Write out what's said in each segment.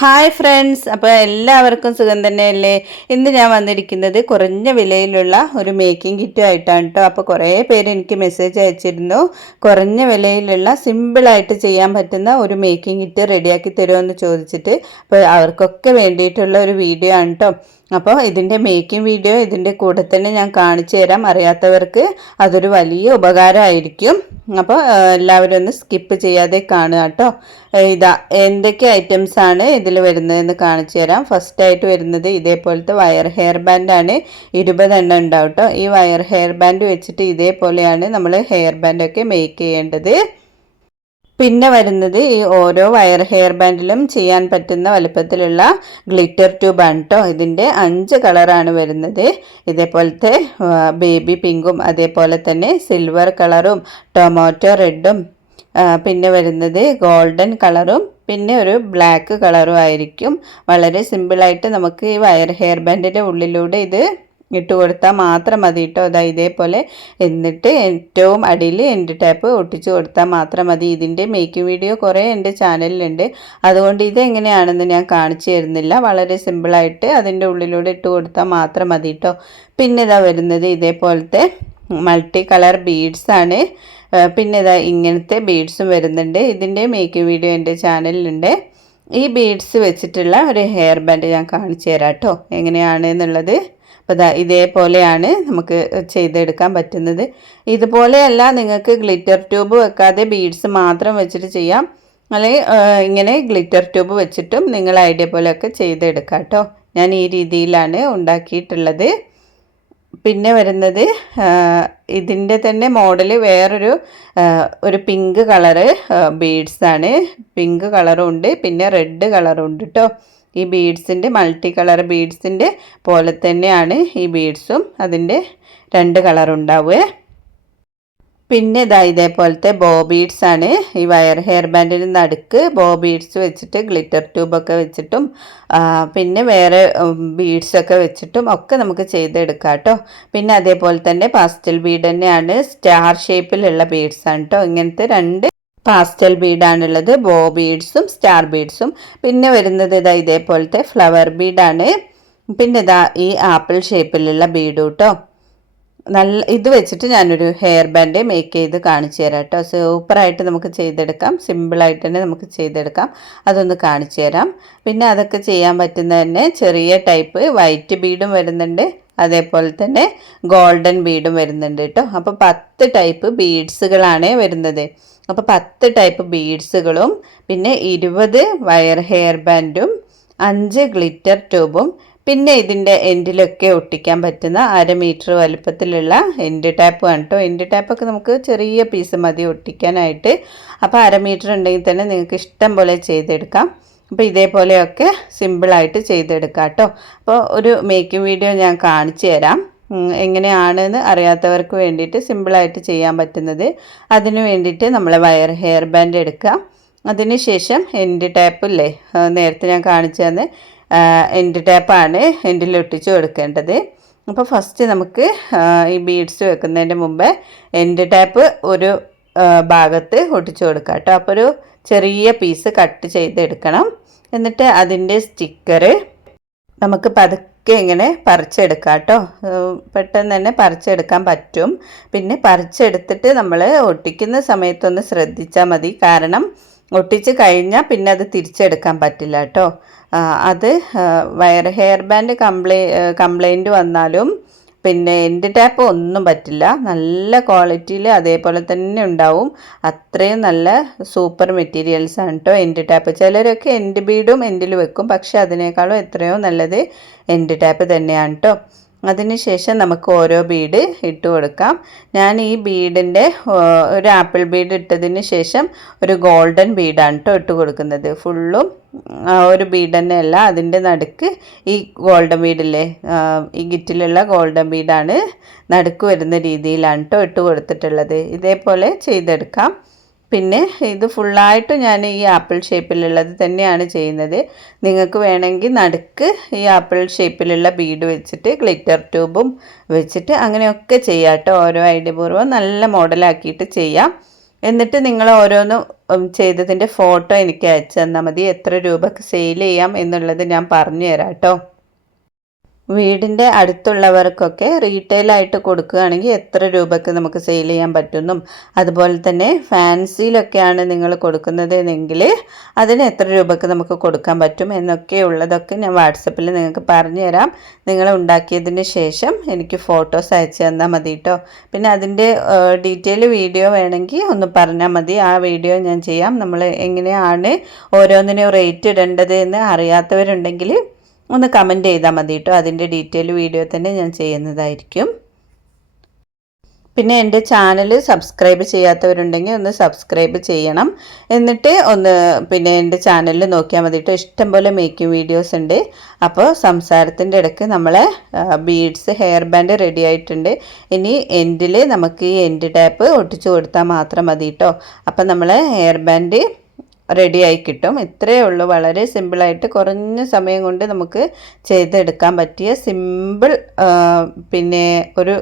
Hi friends അപ്പോൾ എല്ലാവർക്കും സുഖം തന്നെയല്ലേ? ഇന്ന് ഞാൻ വന്നിരിക്കുന്നത് കുറഞ്ഞ വിലയിലുള്ള ഒരു മേക്കിംഗ് കിറ്റ് ആയിട്ടാണ് കേട്ടോ അപ്പോൾ കുറേ പേര് എനിക്ക് മെസ്സേജ് അയച്ചിരുന്നു. കുറഞ്ഞ വിലയിലുള്ള സിമ്പിളായിട്ട് ചെയ്യാൻ പറ്റുന്ന ഒരു മേക്കിംഗ് കിറ്റ് റെഡിയാക്കി തരുമെന്ന് ചോദിച്ചിട്ട്. അപ്പോൾ അവർക്കൊക്കെ വേണ്ടിയിട്ടുള്ള ഒരു വീഡിയോ ആണ് കേട്ടോ അപ്പോൾ ഇതിന്റെ മേക്കിംഗ് വീഡിയോ ഇതിന്റെ കൂടെ തന്നെ ഞാൻ കാണിച്ചു തരാം. അറിയാത്തവർക്ക് അതൊരു വലിയ ഉപകാരമായിരിക്കും. അപ്പോൾ എല്ലാവരും ഒന്ന് സ്കിപ്പ് ചെയ്യാതെ കാണുക കേട്ടോ. ഇതാ എന്തൊക്കെ ഐറ്റംസ് ആണ് ഇതിൽ വരുന്നതെന്ന് കാണിച്ചു തരാം. ഫസ്റ്റ് ആയിട്ട് വരുന്നത് ഇതേപോലത്തെ വയർ ഹെയർ ബാൻഡാണ് ഇരുപതെണ്ണം ഉണ്ടാവും കേട്ടോ. ഈ വയർ ഹെയർ ബാൻഡ് വെച്ചിട്ട് ഇതേപോലെയാണ് നമ്മൾ ഹെയർ ബാൻഡൊക്കെ മേക്ക് ചെയ്യേണ്ടത്. പിന്നെ വരുന്നത് ഈ ഓരോ വയർ ഹെയർ ബാൻഡിലും ചെയ്യാൻ പറ്റുന്ന വലുപ്പത്തിലുള്ള ഗ്ലിറ്റർ ട്യൂബാണ് കേട്ടോ ഇതിന്റെ അഞ്ച് കളറാണ് വരുന്നത്. ഇതേപോലത്തെ ബേബി പിങ്കും അതേപോലെ തന്നെ സിൽവർ കളറും ടൊമാറ്റോ റെഡും പിന്നെ വരുന്നത് ഗോൾഡൻ കളറും പിന്നെ ഒരു ബ്ലാക്ക് കളറും ആയിരിക്കും. വളരെ സിമ്പിളായിട്ട് നമുക്ക് ഈ വയർ ഹെയർ ബാൻഡിന്റെ ഉള്ളിലൂടെ ഇത് ഇട്ട് കൊടുത്താൽ മാത്രം മതി കേട്ടോ. അതാ ഇതേപോലെ എന്നിട്ട് ഏറ്റവും അടിയിൽ എന്റെ ടാപ്പ് ഒട്ടിച്ച് കൊടുത്താൽ മാത്രം മതി. ഇതിന്റെ മേക്കിംഗ് വീഡിയോ കുറേ എന്റെ ചാനലിലുണ്ട്. അതുകൊണ്ട് ഇതെങ്ങനെയാണെന്ന് ഞാൻ കാണിച്ചു തരുന്നില്ല. വളരെ സിമ്പിളായിട്ട് അതിന്റെ ഉള്ളിലൂടെ ഇട്ട് കൊടുത്താൽ മാത്രം മതി കേട്ടോ. പിന്നെ ഇതാ വരുന്നത് ഇതേപോലത്തെ മൾട്ടി കളർ ബീഡ്സ് ആണ് പിന്നെ ഇതാ ഇങ്ങനത്തെ ബീഡ്സും വരുന്നുണ്ട്. ഇതിന്റെ മേക്കിംഗ് വീഡിയോ എന്റെ ചാനലിലുണ്ട്. ഈ ബീഡ്സ് വെച്ചിട്ടുള്ള ഒരു ഹെയർ ബാൻഡ് ഞാൻ കാണിച്ചു തരാം കേട്ടോ. എങ്ങനെയാണ് എന്നുള്ളത്. അപ്പോൾ ഇതാ ഇതേപോലെയാണ് നമുക്ക് ചെയ്തെടുക്കാൻ പറ്റുന്നത്. ഇതുപോലെയല്ല നിങ്ങൾക്ക് ഗ്ലിറ്റർ ട്യൂബ് വെക്കാതെ ബീഡ്സ് മാത്രം വെച്ചിട്ട് ചെയ്യാം. അല്ലെങ്കിൽ ഇങ്ങനെ ഗ്ലിറ്റർ ട്യൂബ് വെച്ചിട്ടും നിങ്ങൾ ഐഡിയ പോലെയൊക്കെ ചെയ്തെടുക്കാം കേട്ടോ. ഞാൻ ഈ രീതിയിലാണ് ഉണ്ടാക്കിയിട്ടുള്ളത്. പിന്നെ വരുന്നത് ഇതിന്റെ തന്നെ മോഡൽ വേറൊരു ഒരു പിങ്ക് കളറ് ബീഡ്സാണ്. പിങ്ക് കളറും ഉണ്ട് പിന്നെ റെഡ് കളറും ഉണ്ട് കേട്ടോ. ഈ ബീഡ്സിന്റെ മൾട്ടി കളർ ബീഡ്സിന്റെ പോലെ തന്നെയാണ് ഈ ബീഡ്സും അതിന്റെ രണ്ട് കളർ ഉണ്ടാവുക പിന്നെ ഇതാ ഇതേപോലത്തെ ബോ ബീഡ്സ് ആണ് ഈ വയർ ഹെയർ ബാൻഡിന് നടുക്ക് ബോ ബീഡ്സ് വെച്ചിട്ട് ഗ്ലിറ്റർ ട്യൂബൊക്കെ വെച്ചിട്ടും പിന്നെ വേറെ ബീഡ്സൊക്കെ വെച്ചിട്ടും ഒക്കെ നമുക്ക് ചെയ്തെടുക്കാം കേട്ടോ. പിന്നെ അതേപോലെ തന്നെ പാസ്റ്റൽ ബീഡ് തന്നെയാണ്. സ്റ്റാർ ഷേപ്പിലുള്ള ബീഡ്സ് ആണ് കേട്ടോ. ഇങ്ങനത്തെ രണ്ട് പാസ്റ്റൽ ബീഡാണുള്ളത് ബോ ബീഡ്സും സ്റ്റാർ ബീഡ്സും. പിന്നെ വരുന്നത് ഇതാ ഇതേപോലത്തെ ഫ്ലവർ ബീഡാണ്. പിന്നെ ഇതാ ഈ ആപ്പിൾ ഷേപ്പിലുള്ള ബീഡ് കേട്ടോ നല്ല ഇത് വെച്ചിട്ട് ഞാനൊരു ഹെയർ ബാൻഡ് മേക്ക് ചെയ്ത് കാണിച്ചു തരാം കേട്ടോ സൂപ്പറായിട്ട് നമുക്ക് ചെയ്തെടുക്കാം. സിമ്പിളായിട്ട് തന്നെ നമുക്ക് ചെയ്തെടുക്കാം. അതൊന്ന് കാണിച്ചു തരാം. പിന്നെ അതൊക്കെ ചെയ്യാൻ പറ്റുന്ന തന്നെ ചെറിയ ടൈപ്പ് വൈറ്റ് ബീഡും വരുന്നുണ്ട്. അതേപോലെ തന്നെ ഗോൾഡൻ ബീഡും വരുന്നുണ്ട് കേട്ടോ അപ്പോൾ പത്ത് ടൈപ്പ് ബീഡ്സുകളാണ് വരുന്നത്. അപ്പോൾ പത്ത് ടൈപ്പ് ബീഡ്സുകളും പിന്നെ ഇരുപത് വയർ ഹെയർ ബാൻഡും അഞ്ച് ഗ്ലിറ്റർ ട്യൂബും പിന്നെ ഇതിന്റെ എൻഡിലൊക്കെ ഒട്ടിക്കാൻ പറ്റുന്ന അര മീറ്റർ വലുപ്പത്തിലുള്ള എൻഡ് ടാപ്പ് കേട്ടോ എൻഡ് ടാപ്പൊക്കെ നമുക്ക് ചെറിയ പീസ് മതി ഒട്ടിക്കാനായിട്ട്. അപ്പോൾ അര മീറ്റർ ഉണ്ടെങ്കിൽ തന്നെ നിങ്ങൾക്ക് ഇഷ്ടം പോലെ ചെയ്തെടുക്കാം. അപ്പോൾ ഇതേപോലെയൊക്കെ സിമ്പിളായിട്ട് ചെയ്തെടുക്കാം കേട്ടോ അപ്പോൾ ഒരു മേക്കിംഗ് വീഡിയോ ഞാൻ കാണിച്ചു തരാം. എങ്ങനെയാണെന്ന് അറിയാത്തവർക്ക് വേണ്ടിയിട്ട് സിമ്പിളായിട്ട് ചെയ്യാൻ പറ്റുന്നത്. അതിന് വേണ്ടിയിട്ട് നമ്മൾ വയർ ഹെയർ ബാൻഡ് എടുക്കുക. അതിനുശേഷം എൻഡ് ടാപ്പില്ലേ നേരത്തെ ഞാൻ കാണിച്ചു തന്നെ എൻഡ് ടാപ്പാണ് എൻഡിൽ ഒട്ടിച്ച് കൊടുക്കേണ്ടത്. അപ്പോൾ ഫസ്റ്റ് നമുക്ക് ഈ ബീഡ്സ് വെക്കുന്നതിന്റെ മുമ്പ് എൻഡ് ടാപ്പ് ഒരു ഭാഗത്ത് ഒട്ടിച്ചു കൊടുക്കുക കേട്ടോ. അപ്പോൾ ഒരു ചെറിയ പീസ് കട്ട് ചെയ്തെടുക്കണം. എന്നിട്ട് അതിന്റെ സ്റ്റിക്കർ നമുക്ക് പതുക്കെ ഇങ്ങനെ പറിച്ചെടുക്കാം കേട്ടോ. പെട്ടെന്ന് തന്നെ പറിച്ചെടുക്കാൻ പറ്റും. പിന്നെ പറിച്ചെടുത്തിട്ട് നമ്മൾ ഒട്ടിക്കുന്ന സമയത്തൊന്ന് ശ്രദ്ധിച്ചാൽ മതി. കാരണം ഒട്ടിച്ച് കഴിഞ്ഞാൽ പിന്നെ അത് തിരിച്ചെടുക്കാൻ പറ്റില്ല കേട്ടോ. അത് wire hair band complain complaint വന്നാലും പിന്നെ എന്റെ ടാപ്പ് ഒന്നും പറ്റില്ല. നല്ല ക്വാളിറ്റിയിൽ അതേപോലെ തന്നെ ഉണ്ടാവും. അത്രയും നല്ല സൂപ്പർ മെറ്റീരിയൽസ് ആണ് കേട്ടോ എന്റെ ടാപ്പ്. ചിലരൊക്കെ എന്റെ ബീഡും എൻഡിൽ വെക്കും. പക്ഷെ അതിനേക്കാളും എത്രയോ നല്ലത് എന്റെ ടാപ്പ് തന്നെയാണ് കേട്ടോ അതിനുശേഷം നമുക്ക് ഓരോ ബീഡ് ഇട്ട് കൊടുക്കാം. ഞാൻ ഈ ബീഡിന്റെ ഒരു ആപ്പിൾ ബീഡ് ഇട്ടതിന് ശേഷം ഒരു ഗോൾഡൻ ബീഡാണ് കേട്ടോ ഇട്ട് കൊടുക്കുന്നത്. ഫുള്ളും ഒരു ബീഡ് തന്നെയല്ല അതിന്റെ നടുക്ക് ഈ ഗോൾഡൻ ബീഡില്ലേ ഈ ഗിറ്റിലുള്ള ഗോൾഡൻ ബീഡാണ് നടുക്ക് വരുന്ന രീതിയിലാണ് കേട്ടോ ഇട്ട് കൊടുത്തിട്ടുള്ളത്. ഇതേപോലെ ചെയ്തെടുക്കാം. പിന്നെ ഇത് ഫുള്ളായിട്ട് ഞാൻ ഈ ആപ്പിൾ ഷേപ്പിലുള്ളത് തന്നെയാണ് ചെയ്യുന്നത്. നിങ്ങൾക്ക് വേണമെങ്കിൽ നടുക്ക് ഈ ആപ്പിൾ ഷേപ്പിലുള്ള ബീഡ് വെച്ചിട്ട് ഗ്ലിറ്റർ ട്യൂബും വെച്ചിട്ട് അങ്ങനെയൊക്കെ ചെയ്യാം കേട്ടോ ഓരോ ഐഡിയ പൂർവം നല്ല മോഡലാക്കിയിട്ട് ചെയ്യാം. എന്നിട്ട് നിങ്ങൾ ഓരോന്ന് ചെയ്തതിന്റെ ഫോട്ടോ എനിക്ക് അയച്ചു തന്നാൽ മതി. എത്ര രൂപക്ക് സെയിൽ ചെയ്യാം എന്നുള്ളത് ഞാൻ പറഞ്ഞു തരാം കേട്ടോ വീടിന്റെ അടുത്തുള്ളവർക്കൊക്കെ റീറ്റെയിൽ ആയിട്ട് കൊടുക്കുകയാണെങ്കിൽ എത്ര രൂപയ്ക്ക് നമുക്ക് സെയിൽ ചെയ്യാൻ പറ്റുന്നും? അതുപോലെ തന്നെ ഫാൻസിയിലൊക്കെയാണ് നിങ്ങൾ കൊടുക്കുന്നതെങ്കിൽ അതിന് എത്ര രൂപയ്ക്ക് നമുക്ക് കൊടുക്കാൻ പറ്റും എന്നൊക്കെ ഉള്ളതൊക്കെ ഞാൻ വാട്സപ്പിൽ നിങ്ങൾക്ക് പറഞ്ഞു തരാം. നിങ്ങൾ ഉണ്ടാക്കിയതിന് ശേഷം എനിക്ക് ഫോട്ടോസ് അയച്ചു തന്നാൽ മതി കേട്ടോ പിന്നെ അതിന്റെ ഡീറ്റെയിൽ വീഡിയോ വേണമെങ്കിൽ ഒന്ന് പറഞ്ഞാൽ മതി. ആ വീഡിയോ ഞാൻ ചെയ്യാം. നമ്മൾ എങ്ങനെയാണ് ഓരോന്നിനും റേറ്റ് ഇടേണ്ടത് എന്ന് അറിയാത്തവരുണ്ടെങ്കിൽ ഒന്ന് കമന്റ് ചെയ്താൽ മതി കേട്ടോ അതിന്റെ ഡീറ്റെയിൽ വീഡിയോ തന്നെ ഞാൻ ചെയ്യുന്നതായിരിക്കും. പിന്നെ എന്റെ ചാനൽ സബ്സ്ക്രൈബ് ചെയ്യാത്തവരുണ്ടെങ്കിൽ ഒന്ന് സബ്സ്ക്രൈബ് ചെയ്യണം. എന്നിട്ട് ഒന്ന് പിന്നെ എന്റെ ചാനലിൽ നോക്കിയാൽ കേട്ടോ ഇഷ്ടംപോലെ മേക്കിംഗ് വീഡിയോസ് ഉണ്ട്. അപ്പോൾ സംസാരത്തിന്റെ ഇടയ്ക്ക് നമ്മളെ ബീഡ്സ് ഹെയർ ബാൻഡ് റെഡി ആയിട്ടുണ്ട്. ഇനി എൻഡിൽ നമുക്ക് ഈ എൻഡ് ടാപ്പ് ഒട്ടിച്ചു കൊടുത്താൽ മാത്രം മതി കേട്ടോ അപ്പം നമ്മളെ ഹെയർ ബാൻഡ് റെഡിയായി കിട്ടും. ഇത്രയേ ഉള്ളൂ. വളരെ സിമ്പിളായിട്ട് കുറഞ്ഞ സമയം കൊണ്ട് നമുക്ക് ചെയ്തെടുക്കാൻ പറ്റിയ സിമ്പിൾ പിന്നെ ഒരു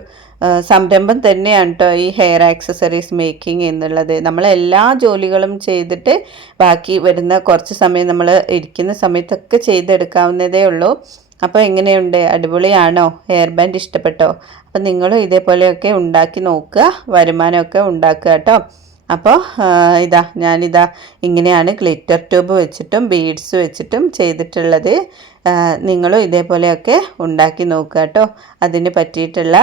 സംരംഭം തന്നെയാണ് കേട്ടോ ഈ ഹെയർ ആക്സസറീസ് മേക്കിംഗ് എന്നുള്ളത്. നമ്മൾ എല്ലാ ജോലികളും ചെയ്തിട്ട് ബാക്കി വരുന്ന കുറച്ച് സമയം നമ്മൾ ഇരിക്കുന്ന സമയത്തൊക്കെ ചെയ്തെടുക്കാവുന്നതേ ഉള്ളൂ. അപ്പോൾ എങ്ങനെയുണ്ട്? അടിപൊളിയാണോ? ഹെയർ ബാൻഡ് ഇഷ്ടപ്പെട്ടോ? അപ്പോൾ നിങ്ങളും ഇതേപോലെയൊക്കെ ഉണ്ടാക്കി നോക്കുക. വരുമാനമൊക്കെ ഉണ്ടാക്കുക കേട്ടോ അപ്പോൾ ഇതാ ഞാനിതാ ഇങ്ങനെയാണ് ഗ്ലിറ്റർ ട്യൂബ് വെച്ചിട്ടും ബീഡ്സ് വെച്ചിട്ടും ചെയ്തിട്ടുള്ളത്. നിങ്ങളും ഇതേപോലെയൊക്കെ ഉണ്ടാക്കി നോക്കുക കേട്ടോ. അതിന് പറ്റിയിട്ടുള്ള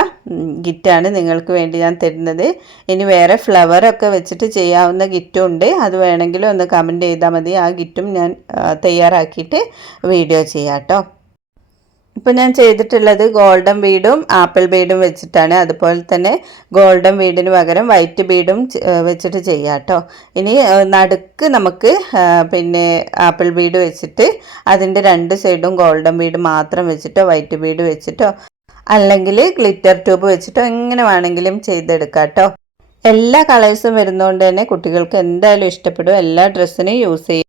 ഗിറ്റാണ് നിങ്ങൾക്ക് വേണ്ടി ഞാൻ തരുന്നത്. ഇനി വേറെ ഫ്ലവറൊക്കെ വെച്ചിട്ട് ചെയ്യാവുന്ന ഗിറ്റും ഉണ്ട് അത് വേണമെങ്കിലും ഒന്ന് കമന്റ് ചെയ്താൽ മതി. ആ ഗിറ്റും ഞാൻ തയ്യാറാക്കിയിട്ട് വീഡിയോ ചെയ്യാം കേട്ടോ. ഇപ്പം ഞാൻ ചെയ്തിട്ടുള്ളത് ഗോൾഡൻ ബീഡും ആപ്പിൾ ബീഡും വെച്ചിട്ടാണ്. അതുപോലെ തന്നെ ഗോൾഡൻ ബീഡിന് പകരം വൈറ്റ് ബീഡും വെച്ചിട്ട് ചെയ്യാം കേട്ടോ. ഇനി നടുക്ക് നമുക്ക് പിന്നെ ആപ്പിൾ ബീഡ് വെച്ചിട്ട് അതിന്റെ രണ്ട് സൈഡും ഗോൾഡൻ ബീഡ് മാത്രം വെച്ചിട്ടോ വൈറ്റ് ബീഡ് വെച്ചിട്ടോ അല്ലെങ്കിൽ ഗ്ലിറ്റർ ട്യൂബ് വെച്ചിട്ടോ എങ്ങനെ വേണമെങ്കിലും ചെയ്തെടുക്കാം കേട്ടോ. എല്ലാ കളേഴ്സും വരുന്നതുകൊണ്ട് തന്നെ കുട്ടികൾക്ക് എന്തായാലും ഇഷ്ടപ്പെടും. എല്ലാ ഡ്രസ്സിനും യൂസ് ചെയ്യും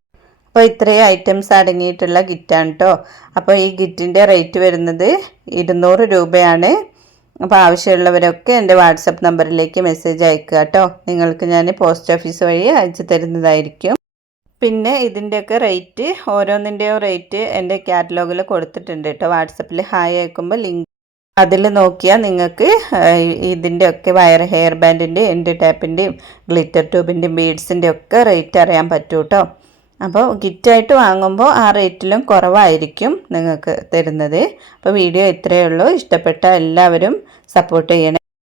അപ്പോൾ ഇത്രയും ഐറ്റംസ് അടങ്ങിയിട്ടുള്ള കിറ്റാണ് കേട്ടോ അപ്പോൾ ഈ കിറ്റിന്റെ റേറ്റ് വരുന്നത് ഇരുന്നൂറ് രൂപയാണ്. അപ്പോൾ ആവശ്യമുള്ളവരൊക്കെ എന്റെ വാട്സപ്പ് നമ്പറിലേക്ക് മെസ്സേജ് അയക്കുക കേട്ടോ നിങ്ങൾക്ക് ഞാൻ പോസ്റ്റ് ഓഫീസ് വഴി അയച്ചു തരുന്നതായിരിക്കും. പിന്നെ ഇതിന്റെയൊക്കെ റേറ്റ് ഓരോന്നിന്റെയും റേറ്റ് എന്റെ കാറ്റലോഗിൽ കൊടുത്തിട്ടുണ്ട് കേട്ടോ വാട്സപ്പിൽ ഹായ് അയക്കുമ്പോൾ ലിങ്ക് അതിൽ നോക്കിയാൽ നിങ്ങൾക്ക് ഇതിന്റെ ഒക്കെ വയർ ഹെയർ ബാൻഡിന്റെ എന്റെ ടാപ്പിന്റെയും ഗ്ലിറ്റർ ട്യൂബിന്റെയും ബീഡ്സിന്റെയൊക്കെ റേറ്റ് അറിയാൻ പറ്റൂ കേട്ടോ അപ്പോൾ ഗിറ്റായിട്ട് വാങ്ങുമ്പോൾ ആ റേറ്റിലും കുറവായിരിക്കും നിങ്ങൾക്ക് തരുന്നത്. അപ്പോൾ വീഡിയോ ഇത്രയേ ഉള്ളൂ. ഇഷ്ടപ്പെട്ട എല്ലാവരും സപ്പോർട്ട് ചെയ്യണം.